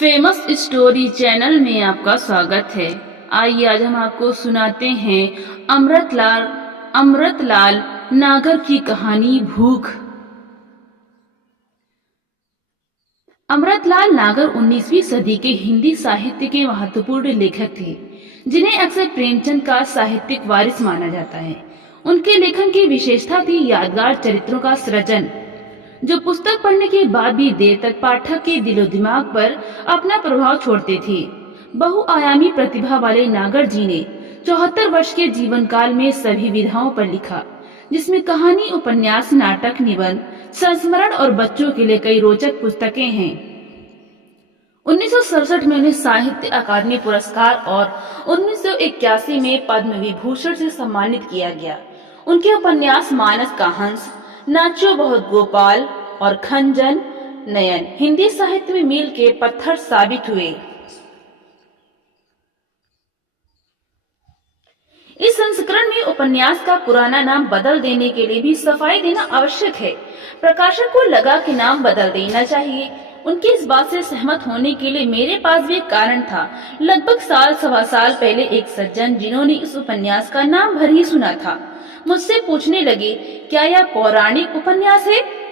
Famous story channel में आपका स्वागत है। आइए आज हम आपको सुनाते हैं अमृतलाल नागर की कहानी भूख। अमृतलाल नागर 19वीं सदी के हिंदी साहित्य के महत्वपूर्ण लेखक थे, जिन्हें अक्सर प्रेमचंद का साहित्यिक वारिस माना जाता है। उनके लेखन की विशेषता थी यादगार चरित्रों का सृजन, जो पुस्तक पढ़ने के बाद भी देर तक पाठक के दिलो दिमाग पर अपना प्रभाव छोड़ते थे। बहुआयामी प्रतिभा वाले नागर जी ने 74 वर्ष के जीवन काल में सभी विधाओं पर लिखा, जिसमें कहानी, उपन्यास, नाटक, निबंध, संस्मरण और बच्चों के लिए कई रोचक पुस्तकें हैं। 1967 में उन्हें साहित्य अकादमी पुरस्कार और 1981 में पद्म विभूषण से सम्मानित किया गया। उनके उपन्यास मानस का हंस, नाचो बहुत गोपाल और खंजन नयन हिंदी साहित्य में मील के पत्थर साबित हुए। इस संस्करण में उपन्यास का पुराना नाम बदल देने के लिए भी सफाई देना आवश्यक है। प्रकाशक को लगा कि नाम बदल देना चाहिए। उनके इस बात से सहमत होने के लिए मेरे पास भी एक कारण था। लगभग सवा साल पहले एक सज्जन, जिन्होंने इस उपन्यास का नाम भर ही सुना था, मुझसे पूछने लगे, क्या यह पौराणिक उपन्यास है?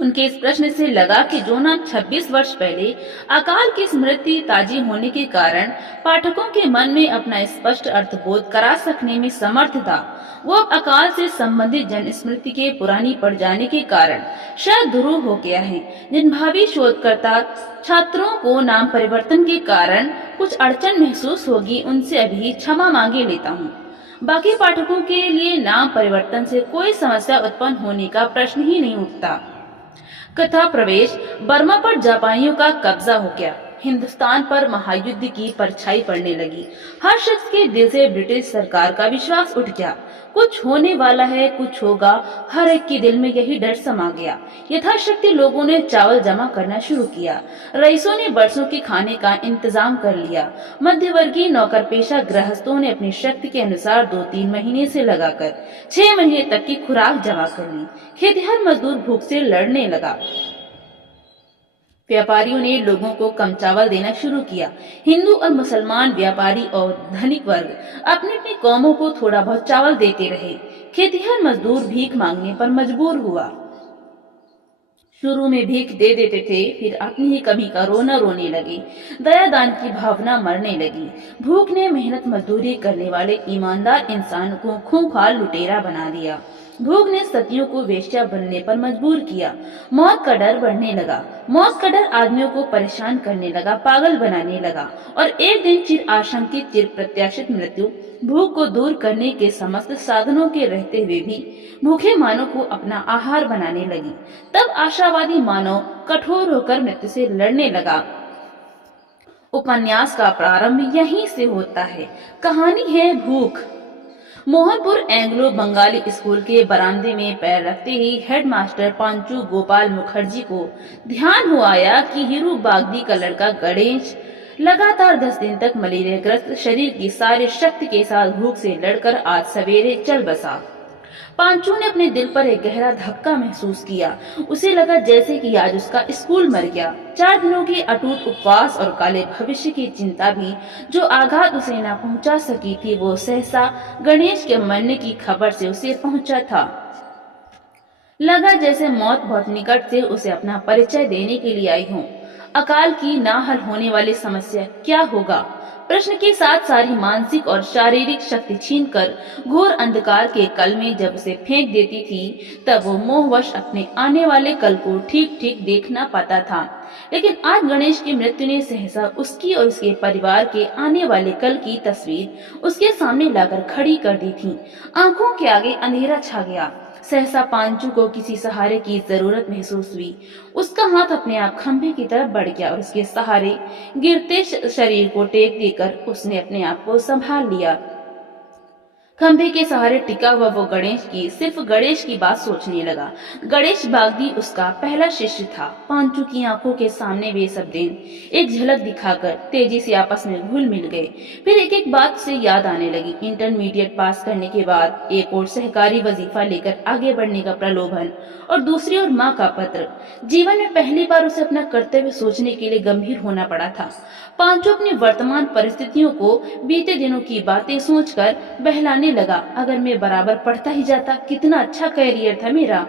उनके इस प्रश्न से लगा कि जो नाम 26 वर्ष पहले अकाल की स्मृति ताजी होने के कारण पाठकों के मन में अपना स्पष्ट अर्थबोध करा सकने में समर्थ था, वो अब अकाल से संबंधित जन स्मृति के पुरानी पड़ जाने के कारण शायद ध्रुव हो गया है। जिन भावी शोधकर्ता छात्रों को नाम परिवर्तन के कारण कुछ अड़चन महसूस होगी, उनसे अभी क्षमा मांगे लेता हूँ। बाकी पाठकों के लिए नाम परिवर्तन से कोई समस्या उत्पन्न होने का प्रश्न ही नहीं उठता। कथा प्रवेश। बर्मा पर जापानियों का कब्जा हो गया। हिंदुस्तान पर महायुद्ध की परछाई पड़ने लगी। हर शख्स के दिल से ब्रिटिश सरकार का विश्वास उठ गया। कुछ होने वाला है, कुछ होगा, हर एक के दिल में यही डर समा गया। यथाशक्ति लोगों ने चावल जमा करना शुरू किया। रईसों ने बरसों के खाने का इंतजाम कर लिया। मध्यवर्गीय नौकरपेशा गृहस्थों ने अपनी शक्ति के अनुसार 2-3 महीने से लगाकर 6 महीने तक की खुराक जमा कर ली। खेतिहर मजदूर भूख से लड़ने लगा। व्यापारियों ने लोगों को कम चावल देना शुरू किया। हिंदू और मुसलमान व्यापारी और धनिक वर्ग अपनी अपनी कौमों को थोड़ा बहुत चावल देते रहे। खेतिहर मजदूर भीख मांगने पर मजबूर हुआ। शुरू में भीख दे देते थे, फिर अपनी ही कमी का रोना रोने लगे। दया दान की भावना मरने लगी। भूख ने मेहनत मजदूरी करने वाले ईमानदार इंसान को खूंखार लुटेरा बना दिया। भूख ने सतियों को वेश्या बनने पर मजबूर किया। मौत का डर बढ़ने लगा। मौत का डर आदमियों को परेशान करने लगा, पागल बनाने लगा, और एक दिन चिर आशंकित, चिर प्रत्याशित मृत्यु भूख को दूर करने के समस्त साधनों के रहते हुए भी भूखे मानव को अपना आहार बनाने लगी। तब आशावादी मानव कठोर होकर मृत्यु से लड़ने लगा। उपन्यास का प्रारंभ यहीं से होता है। कहानी है भूख। मोहनपुर एंग्लो बंगाली स्कूल के बरामदे में पैर रखते ही हेडमास्टर पांचू गोपाल मुखर्जी को ध्यान हुआ आया कि हीरू बागदी का लड़का गणेश लगातार 10 दिन तक मलेरिया ग्रस्त शरीर की सारी शक्ति के साथ भूख से लड़कर आज सवेरे चल बसा। पांचू ने अपने दिल पर एक गहरा धक्का महसूस किया। उसे लगा जैसे कि आज उसका स्कूल मर गया। 4 दिनों के अटूट उपवास और काले भविष्य की चिंता भी जो आघात उसे न पहुंचा सकी थी, वो सहसा गणेश के मरने की खबर से उसे पहुंचा था। लगा जैसे मौत बहुत निकट से उसे अपना परिचय देने के लिए आई हो। अकाल की ना हल होने वाली समस्या क्या होगा? प्रश्न के साथ सारी मानसिक और शारीरिक शक्ति छीनकर घोर अंधकार के कल में जब उसे फेंक देती थी, तब वो मोहवश अपने आने वाले कल को ठीक ठीक देखना पाता था। लेकिन आज गणेश की मृत्यु ने सहसा उसकी और उसके परिवार के आने वाले कल की तस्वीर उसके सामने लाकर खड़ी कर दी थी। आंखों के आगे अंधेरा छा गया। सहसा पांचू को किसी सहारे की जरूरत महसूस हुई। उसका हाथ अपने आप खंभे की तरफ बढ़ गया और उसके सहारे गिरते शरीर को टेक देकर उसने अपने आप को संभाल लिया। खंभे के सहारे टिका हुआ वो सिर्फ गणेश की बात सोचने लगा। गणेश बागदी उसका पहला शिष्य था। पांचू की आंखों के सामने वे सब दिन एक झलक दिखाकर तेजी से आपस में घुल मिल गए। फिर एक एक बात से याद आने लगी। इंटरमीडिएट पास करने के बाद एक और सहकारी वजीफा लेकर आगे बढ़ने का प्रलोभन और दूसरी ओर माँ का पत्र। जीवन में पहली बार उसे अपना कर्तव्य सोचने के लिए गंभीर होना पड़ा था। पांचू अपनी वर्तमान परिस्थितियों को बीते दिनों की बातें सोचकर बहलाने लगा। अगर मैं बराबर पढ़ता ही जाता कितना अच्छा करियर था मेरा।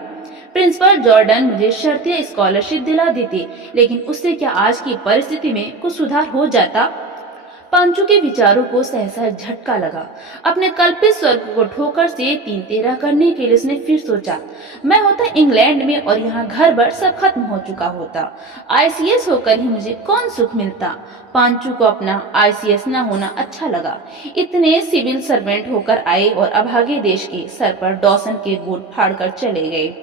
प्रिंसिपल जॉर्डन मुझे शर्तीय स्कॉलरशिप दिला देते, लेकिन उससे क्या आज की परिस्थिति में कुछ सुधार हो जाता? पांचू के विचारों को सहसा झटका लगा। अपने कल्पित स्वर्ग को ठोकर से तीन तेरा करने के लिए उसने फिर सोचा, मैं होता इंग्लैंड में और यहाँ घर भर सब खत्म हो चुका होता। आईसीएस होकर ही मुझे कौन सुख मिलता। पांचू को अपना आईसीएस न होना अच्छा लगा। इतने सिविल सर्वेंट होकर आए और अभागे देश के सर पर डॉसन के बूट फाड़कर चले गए।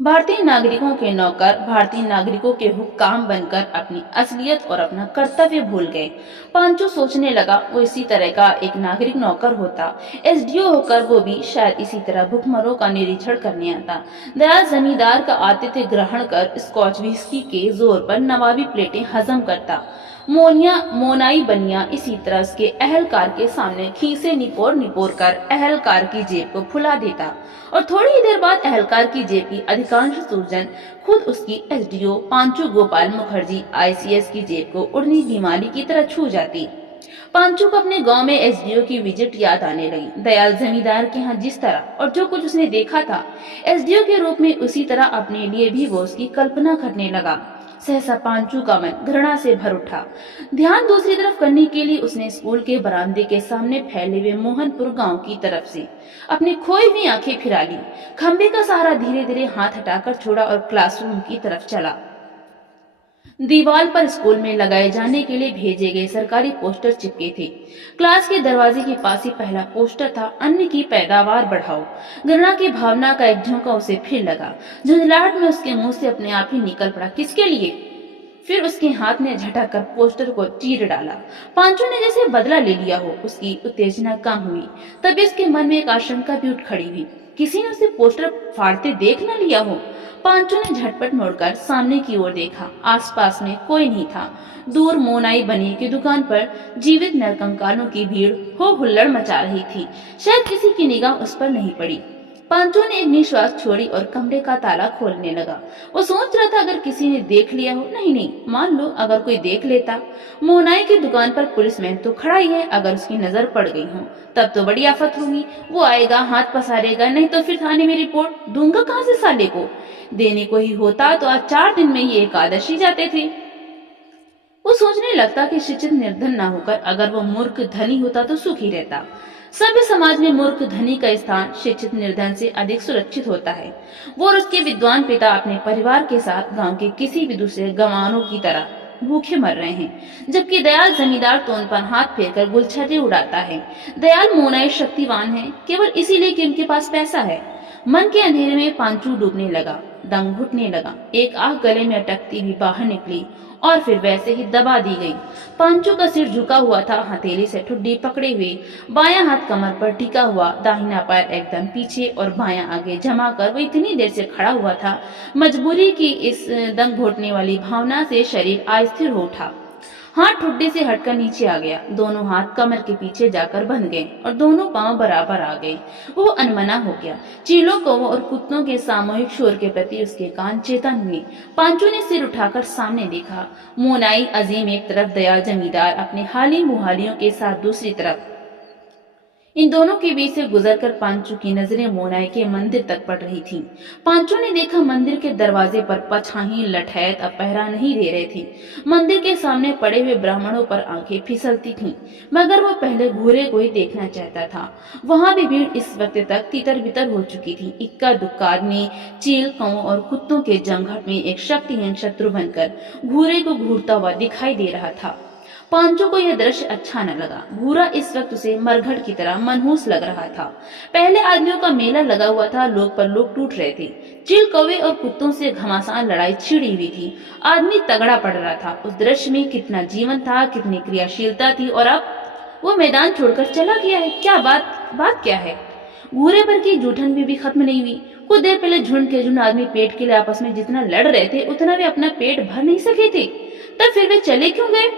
भारतीय नागरिकों के नौकर भारतीय नागरिकों के हुक्काम बनकर अपनी असलियत और अपना कर्तव्य भूल गए। पांचू सोचने लगा, वो इसी तरह का एक नागरिक नौकर होता, एसडीओ होकर वो भी शायद इसी तरह भुखमरों का निरीक्षण करने आता। दयाल जमींदार का आतिथ्य ग्रहण कर स्कॉच विस्की के जोर पर नवाबी प्लेटें हजम करता। मोनाई बनिया इसी तरह उसके अहलकार के सामने खीसे निपोर निपोर कर अहलकार की जेब को फुला देता और थोड़ी ही देर बाद अहलकार की जेब की अधिकांश सूजन खुद उसकी एसडीओ पांचू गोपाल मुखर्जी आईसीएस की जेब को उड़नी बीमारी की तरह छू जाती। पांचू को अपने गांव में एसडीओ की विजिट याद आने लगी। दयाल जमींदार के यहाँ जिस तरह और जो कुछ उसने देखा था, एसडीओ के रूप में उसी तरह अपने लिए भी वो उसकी कल्पना करने लगा। सहसा पांचू का मन घृणा से भर उठा। ध्यान दूसरी तरफ करने के लिए उसने स्कूल के बरामदे के सामने फैले हुए मोहनपुर गांव की तरफ से अपनी खोई हुई आंखें फिरा ली। खंबे का सहारा धीरे धीरे हाथ हटाकर छोड़ा और क्लासरूम की तरफ चला। दीवार पर स्कूल में लगाए जाने के लिए भेजे गए सरकारी पोस्टर चिपके थे। क्लास के दरवाजे के पास ही पहला पोस्टर था, अन्न की पैदावार बढ़ाओ। घृणा की भावना का एक झोंका उसे फिर लगा। झुंझलाहट में उसके मुंह से अपने आप ही निकल पड़ा, किसके लिए? फिर उसके हाथ ने झटक कर पोस्टर को चीर डाला। पांचू ने जैसे बदला ले लिया हो, उसकी उत्तेजना कम हुई। तभी उसके मन में एक आशंका भी उठ खड़ी हुई, किसी ने उसे पोस्टर फाड़ते देख न लिया हो। पांचू ने झटपट मुड़कर सामने की ओर देखा। आसपास में कोई नहीं था। दूर मोनाई बनी की दुकान पर जीवित नरकंकालों की भीड़ हो हुल्लड़ मचा रही थी। शायद किसी की निगाह उस पर नहीं पड़ी। पांचू ने एक निश्वास छोड़ी और कमरे का ताला खोलने लगा। वो सोच रहा था अगर किसी ने देख लिया हो, नहीं, मान लो अगर कोई देख लेता। मोनाई की दुकान पर पुलिसमैन तो खड़ा ही है, अगर उसकी नजर पड़ गई हो तब तो बड़ी आफत होगी। वो आएगा, हाथ पसारेगा, नहीं तो फिर थाने में रिपोर्ट दूंगा कहाँ से साले को। देने को ही होता तो आज 4 दिन में ये एकादशी जाते थे। वो सोचने लगता कि शिक्षित निर्धन न होकर अगर वो मूर्ख धनी होता तो सुखी रहता। सभ्य समाज में मूर्ख धनी का स्थान शिक्षित निर्धन से अधिक सुरक्षित होता है। वो और उसके विद्वान पिता अपने परिवार के साथ गांव के किसी भी दूसरे गंवारों की तरह भूखे मर रहे हैं, जबकि दयाल जमींदार तो उन पर हाथ फेरकर गुलछर्रे उड़ाता है। दयाल मोनाई शक्तिवान है केवल इसीलिए कि उनके पास पैसा है। मन के अंधेरे में पांचू डूबने लगा, दम घुटने लगा। एक आग गले में अटकती हुई बाहर निकली और फिर वैसे ही दबा दी गई। पांचू का सिर झुका हुआ था, हथेली से ठुड्डी पकड़े हुए, बायां हाथ कमर पर टिका हुआ, दाहिना पैर एकदम पीछे और बायां आगे जमा कर वो इतनी देर से खड़ा हुआ था। मजबूरी की इस दम घोटने वाली भावना से शरीर अस्थिर हो उठा। हाथ ठुड्डी से हटकर नीचे आ गया। दोनों हाथ कमर के पीछे जाकर बंध गए और दोनों पांव बराबर आ गए। वो अनमना हो गया। चीलों कौवों और कुत्तों के सामूहिक शोर के प्रति उसके कान चेतन हुए। पांचू ने सिर उठाकर सामने देखा। मोनाई अजीम एक तरफ, दयाल जमींदार अपने हाली मुहालियों के साथ दूसरी तरफ। इन दोनों के बीच से गुजरकर पांचू की नजरें मोनाई के मंदिर तक पड़ रही थीं। पांचू ने देखा मंदिर के दरवाजे पर पछाही लठैत अब पहरा नहीं दे रहे थे। मंदिर के सामने पड़े हुए ब्राह्मणों पर आंखें फिसलती थीं, मगर वो पहले घूरे को ही देखना चाहता था। वहां भी भीड़ इस वक्त तक तितर बितर हो चुकी थी। इक्का दुक्का आदमी चील कौओं और कुत्तों के जमघट में एक शक्तिहीन शत्रु बनकर घूरे को घूरता हुआ दिखाई दे रहा था। पांचू को यह दृश्य अच्छा न लगा। घूरा इस वक्त उसे मरघट की तरह मनहूस लग रहा था। पहले आदमियों का मेला लगा हुआ था, लोग पर लोग टूट रहे थे। चील कौवे और कुत्तों से घमासान लड़ाई छिड़ी हुई थी। आदमी तगड़ा पड़ रहा था। उस दृश्य में कितना जीवन था, कितनी क्रियाशीलता थी। और अब वो मैदान छोड़कर चला गया है। क्या बात क्या है? घूरे पर की जूठन भी खत्म नहीं हुई। कुछ देर पहले झुंड के झुंड आदमी पेट के लिए आपस में जितना लड़ रहे थे उतना वे अपना पेट भर नहीं सके थे। तब फिर वे चले क्यों गए?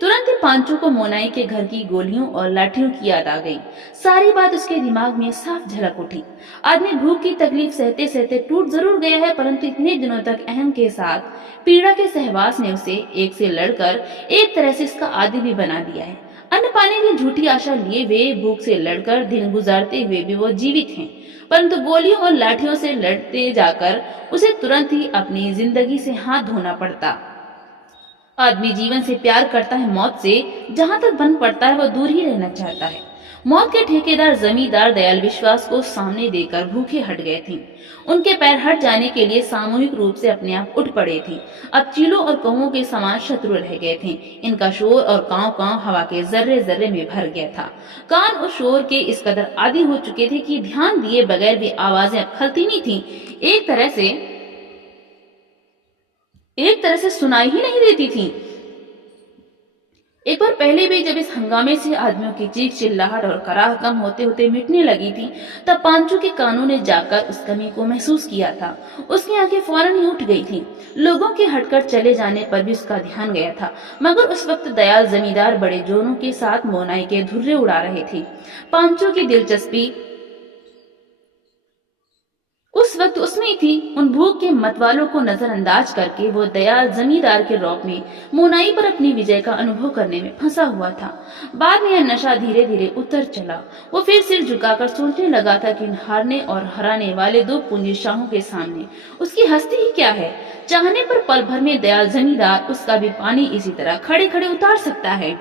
तुरंत ही पांचू को मोनाई के घर की गोलियों और लाठियों की याद आ गई। सारी बात उसके दिमाग में साफ झलक उठी। आदमी भूख की तकलीफ सहते सहते टूट जरूर गया है, परंतु इतने दिनों तक अहम के साथ पीड़ा के सहवास ने उसे एक से लड़कर एक तरह से इसका आदी भी बना दिया है। अन्न पाने की झूठी आशा लिए वे भूख से लड़कर दिन गुजारते हुए भी वो जीवित हैं, परंतु गोलियों और लाठियों से लड़ते जाकर उसे तुरंत ही अपनी जिंदगी से हाथ धोना पड़ता। आदमी जीवन से प्यार करता है, मौत से जहां तक बन पड़ता है वो दूर ही रहना चाहता है। मौत के ठेकेदार जमींदार दयाल विश्वास को सामने देकर भूखे हट गए थे। उनके पैर हट जाने के लिए सामूहिक रूप से अपने आप उठ पड़े थे। अब चीलों और कौओं के समान शत्रु रह गए थे। इनका शोर और कांव कांव हवा के जर्रे जर्रे में भर गया था। कान उस शोर के इस कदर आदी हो चुके थे कि ध्यान दिए बगैर भी आवाजें खलती नहीं थी। एक तरह से सुनाई ही नहीं देती थी। एक बार पहले भी जब इस हंगामे से आदमियों की चीख चिल्लाहट और कराह कम होते होते मिटने लगी थी, तब पांचू के कानों ने जाकर उस कमी को महसूस किया था। उसकी आंखें फौरन ही उठ गई थी। लोगों के हटकर चले जाने पर भी उसका ध्यान गया था, मगर उस वक्त दयाल जमींदार बड़े जोरों के साथ मोनाई के धुर्रे उड़ा रहे थे। पांचू की दिलचस्पी उस वक्त उसमें ही थी। उन भूख के मतवालों को नजरअंदाज करके वो दयाल जमींदार के रौब में मोनाई पर अपनी विजय का अनुभव करने में फंसा हुआ था। बाद में यह नशा धीरे धीरे उतर चला। वो फिर सिर झुकाकर सोचने लगा था कि हारने और हराने वाले दो पूंजीशाहों के सामने उसकी हस्ती ही क्या है। चाहने पर पल भर में दयाल जमींदार उसका भी पानी इसी तरह खड़े खड़े उतार सकता है।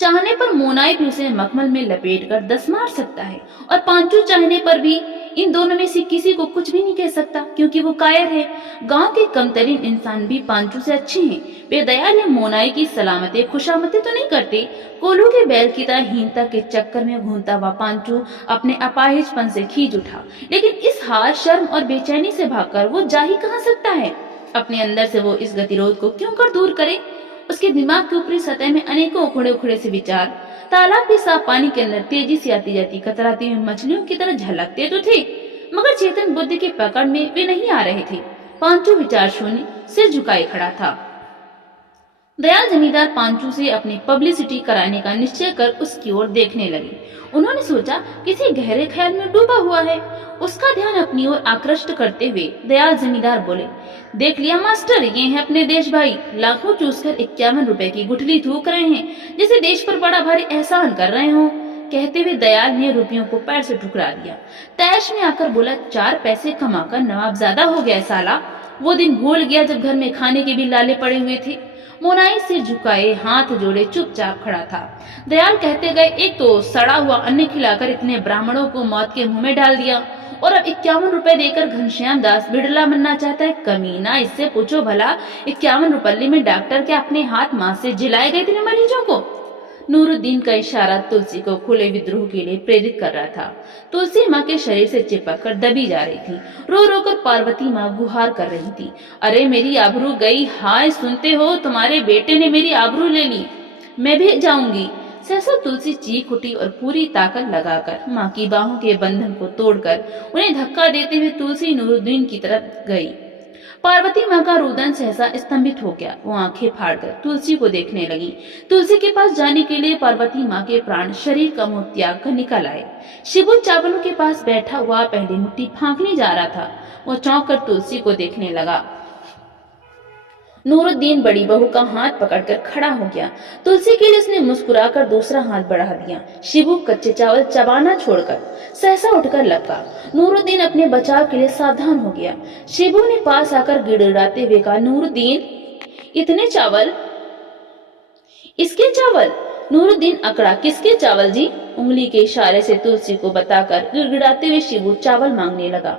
चाहने पर मोनाई भी उसे मखमल में लपेट कर दस मार सकता है, और पांचू चाहने पर भी इन दोनों में से किसी को कुछ भी नहीं कह सकता, क्योंकि वो कायर है। गांव के कमतरीन इंसान भी पांचू से अच्छे हैं। वे दयाल ने मोनाई की सलामती खुशामती तो नहीं करते। कोल्हू के बैल की तरह हीनता के चक्कर में घूमता हुआ पांचू अपने अपाहिजपन से खींच उठा, लेकिन इस हार शर्म और बेचैनी से भागकर वो जा ही कहां सकता है। अपने अंदर से वो इस गतिरोध को क्यों कर दूर करे। उसके दिमाग की ऊपरी सतह में अनेकों उखड़े उखड़े से विचार तालाब के साफ पानी के अंदर तेजी से आती जाती कतराती हुई मछलियों की तरह झलकते तो थे, मगर चेतन बुद्धि की पकड़ में वे नहीं आ रहे थे। पांचू विचार शून्य सिर झुकाए खड़ा था। दयाल जमींदार पांचू से अपनी पब्लिसिटी कराने का निश्चय कर उसकी ओर देखने लगे। उन्होंने सोचा किसी गहरे ख्याल में डूबा हुआ है। उसका ध्यान अपनी ओर आकृष्ट करते हुए दयाल जमींदार बोले, देख लिया मास्टर, ये हैं अपने देश भाई। लाखों चूसकर 51 रुपए की गुठली थूक रहे हैं, जैसे देश पर बड़ा भारी एहसान कर रहे हो। कहते हुए दयाल ने रुपयों को पैर से ठुकरा दिया। तैश में आकर बोला, 4 पैसे कमाकर नवाबजादा हो गया साला। वो दिन भूल गया जब घर में खाने के भी लाले पड़े हुए थे। मोनाई सिर झुकाए हाथ जोड़े चुपचाप खड़ा था। दयाल कहते गए, एक तो सड़ा हुआ अन्न खिलाकर इतने ब्राह्मणों को मौत के मुंह में डाल दिया, और अब 51 रुपए देकर घनश्याम दास बिड़ला बनना चाहता है। कमीना, इससे पूछो भला 51 रुपये में डॉक्टर के अपने हाथ मां से जिलाए गए थे मरीजों को। नूरुद्दीन का इशारा तुलसी को खुले विद्रोह के लिए प्रेरित कर रहा था। तुलसी माँ के शरीर से चिपक कर दबी जा रही थी। रो रो कर पार्वती माँ गुहार कर रही थी, अरे मेरी आबरू गई, हाय सुनते हो, तुम्हारे बेटे ने मेरी आबरू ले ली, मैं भी जाऊंगी। सहसा तुलसी चीख उठी और पूरी ताकत लगाकर माँ की बाहों के बंधन को तोड़कर उन्हें धक्का देते हुए तुलसी नूरुद्दीन की तरफ गई। पार्वती माँ का रुदन सहसा स्तंभित हो गया। वो आंखें फाड़कर तुलसी को देखने लगी। तुलसी के पास जाने के लिए पार्वती माँ के प्राण शरीर का मुंह त्याग कर निकल आए। शिबू चावलों के पास बैठा हुआ पहली मुट्ठी फांकने जा रहा था। वो चौंक कर तुलसी को देखने लगा। नूरुद्दीन बड़ी बहू का हाथ पकड़कर खड़ा हो गया। तुलसी के लिए उसने मुस्कुराकर दूसरा हाथ बढ़ा दिया। शिबू कच्चे चावल चबाना छोड़कर सहसा उठकर लपका। नूरुद्दीन अपने बचाव के लिए सावधान हो गया। शिबू ने पास आकर गिड़गिड़ाते हुए कहा, नूरुद्दीन इतने चावल? इसके चावल? नूरुद्दीन अकड़ा, किसके चावल जी? उंगली के इशारे से तुलसी को बताकर गिड़गिड़ाते हुए शिबू चावल मांगने लगा।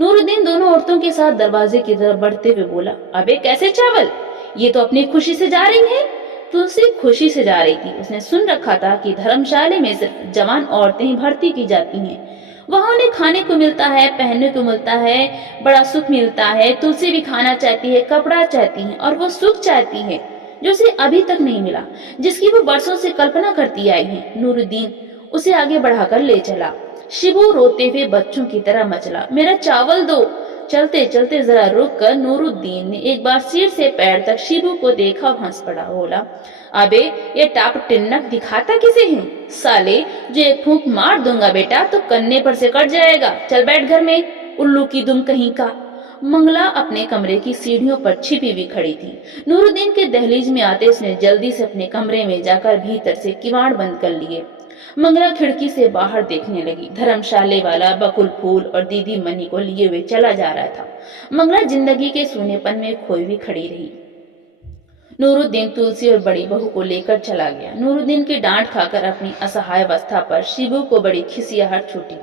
नूरुद्दीन दोनों औरतों के साथ दरवाजे की तरफ बढ़ते हुए बोला, अबे कैसे चावल? ये तो अपनी खुशी से जा रही है। तुलसी खुशी से जा रही थी। उसने सुन रखा था कि धर्मशाला में सिर्फ जवान औरतें ही भर्ती की जाती हैं। वहां उन्हें खाने को मिलता है, पहनने को मिलता है, बड़ा सुख मिलता है। तुलसी भी खाना चाहती है, कपड़ा चाहती है, और वो सुख चाहती है। जो उसे अभी तक नहीं मिला, जिसकी वो बरसों से कल्पना करती आई है। नूरुद्दीन उसे आगे बढ़ाकर ले चला। शिबू रोते हुए बच्चों की तरह मचला, मेरा चावल दो। चलते चलते जरा रुक कर नूरुद्दीन ने एक बार सिर से पैर तक शिबू को देखा, हंस पड़ा, बोला, अबे ये टाप टिन्नक दिखाता किसे है साले, जो एक फूंक मार दूंगा बेटा तो कन्ने पर से कट जाएगा। चल बैठ घर में, उल्लू की दुम कहीं का। मंगला अपने कमरे की सीढ़ियों पर छिपी हुई खड़ी थी। नूरुद्दीन के दहलीज में आते उसने जल्दी से अपने कमरे में जाकर भीतर से किवाड़ बंद कर लिए। मंगला खिड़की से बाहर देखने लगी। धर्मशाले वाला बकुल फूल और दीदी मनी को लिए हुए चला जा रहा था। मंगला जिंदगी के सूनेपन में खोई हुई खड़ी रही। नूरुद्दीन तुलसी और बड़ी बहू को लेकर चला गया। नूरुद्दीन की डांट खाकर अपनी असहाय अवस्था पर शिबू को बड़ी खिसियाहट छूटी।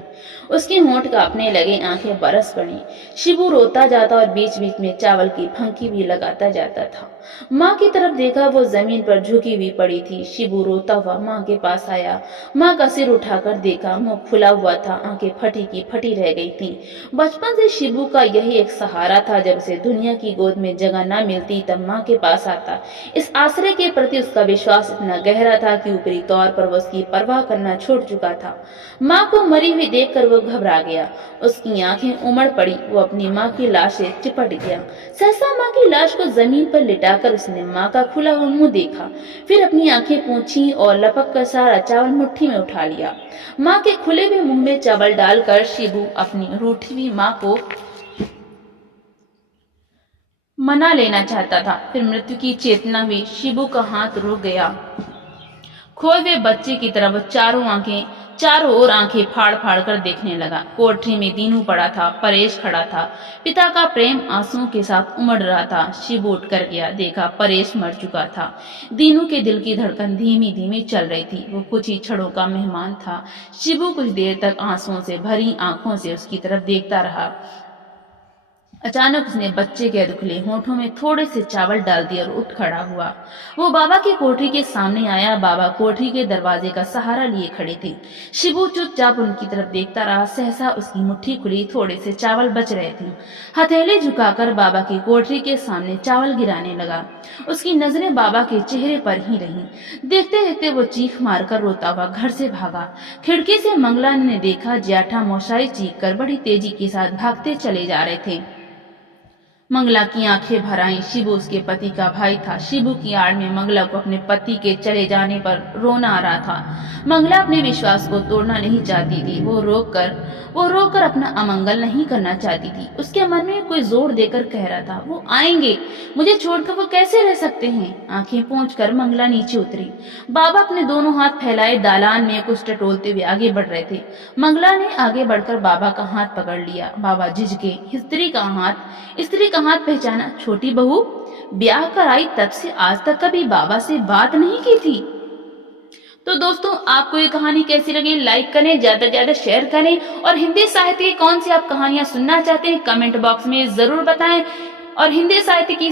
उसके होंठ कांपने लगे, आंखें बरस पड़ी। शिबू रोता जाता और बीच बीच में चावल की फंकी भी लगाता जाता था। माँ की तरफ देखा, वो जमीन पर झुकी हुई पड़ी थी। शिबू रोता हुआ माँ के पास आया। माँ का सिर उठाकर देखा, मुंह खुला हुआ था, आंखें फटी की फटी रह गई थी। बचपन से शिबू का यही एक सहारा था। जब उसे दुनिया की गोद में जगह न मिलती तब माँ के पास आता। इस आश्रय के प्रति उसका विश्वास इतना गहरा था कि ऊपरी तौर पर वो उसकी परवाह करना छोड़ चुका था। माँ को मरी हुई देखकर वो घबरा गया। उसकी आंखें उमड़ पड़ी। वो अपनी माँ की लाश से चिपट गया। सहसा माँ की लाश को जमीन पर लिटाकर उसने माँ का खुला हुआ मुंह देखा, फिर अपनी आंखें पोंछी और लपक कर सारा चावल मुट्ठी में उठा लिया। माँ के खुले हुए मुंह में चावल डालकर शिबू अपनी रूठी हुई माँ को मना लेना चाहता था। फिर मृत्यु की चेतना हुई। शिबू का हाथ रुक गया। खोए हुए बच्चे की तरह वो चारों ओर आंखें फाड़ फाड़ कर देखने लगा। कोठरी में दीनू पड़ा था, परेश खड़ा था। पिता का प्रेम आंसुओं के साथ उमड़ रहा था। शिबू उठ कर गया, देखा परेश मर चुका था। दीनू के दिल की धड़कन धीमी धीमी चल रही थी। वो कुछ ही क्षणों का मेहमान था। शिबू कुछ देर तक आंसुओं से भरी आंखों से उसकी तरफ देखता रहा। अचानक उसने बच्चे के अधखले होठों में थोड़े से चावल डाल दिए और उठ खड़ा हुआ। वो बाबा की कोठरी के सामने आया। बाबा कोठरी के दरवाजे का सहारा लिए खड़े थे। शिबू चुपचाप उनकी तरफ देखता रहा। सहसा उसकी मुट्ठी खुली, थोड़े से चावल बच रहे थे। हथेली झुकाकर बाबा की कोठरी के सामने चावल गिराने लगा। उसकी नजरें बाबा के चेहरे पर ही रहीं। देखते देखते वो चीख मारकर रोता हुआ घर से भागा। खिड़की से मंगला ने देखा, ज्याठा मौसाई चीख कर बड़ी तेजी के साथ भागते चले जा रहे थे। मंगला की आंखें भर आईं। शिबू उसके पति का भाई था। शिबू की आड़ में मंगला को अपने पति के चले जाने पर रोना आ रहा था। मंगला अपने विश्वास को तोड़ना नहीं चाहती थी। वो रोकर अपना अमंगल नहीं करना चाहती थी। उसके मन में कोई जोर देकर कह रहा था, वो आएंगे, मुझे छोड़कर वो कैसे रह सकते हैं। आंखें पोंछकर मंगला नीचे उतरी। बाबा अपने दोनों हाथ फैलाए दालान में कुछ टटोलते हुए आगे बढ़ रहे थे। मंगला ने आगे बढ़कर बाबा का हाथ पकड़ लिया। बाबा झिझके। स्त्री का हाथ पहचाना। छोटी बहू, ब्याह कर आई तब से आज तक कभी बाबा से बात नहीं की थी। तो दोस्तों, आपको ये कहानी कैसी लगी? लाइक करें, ज्यादा से ज्यादा शेयर करें, और हिंदी साहित्य की कौन सी आप कहानियां सुनना चाहते हैं कमेंट बॉक्स में जरूर बताएं। और हिंदी साहित्य की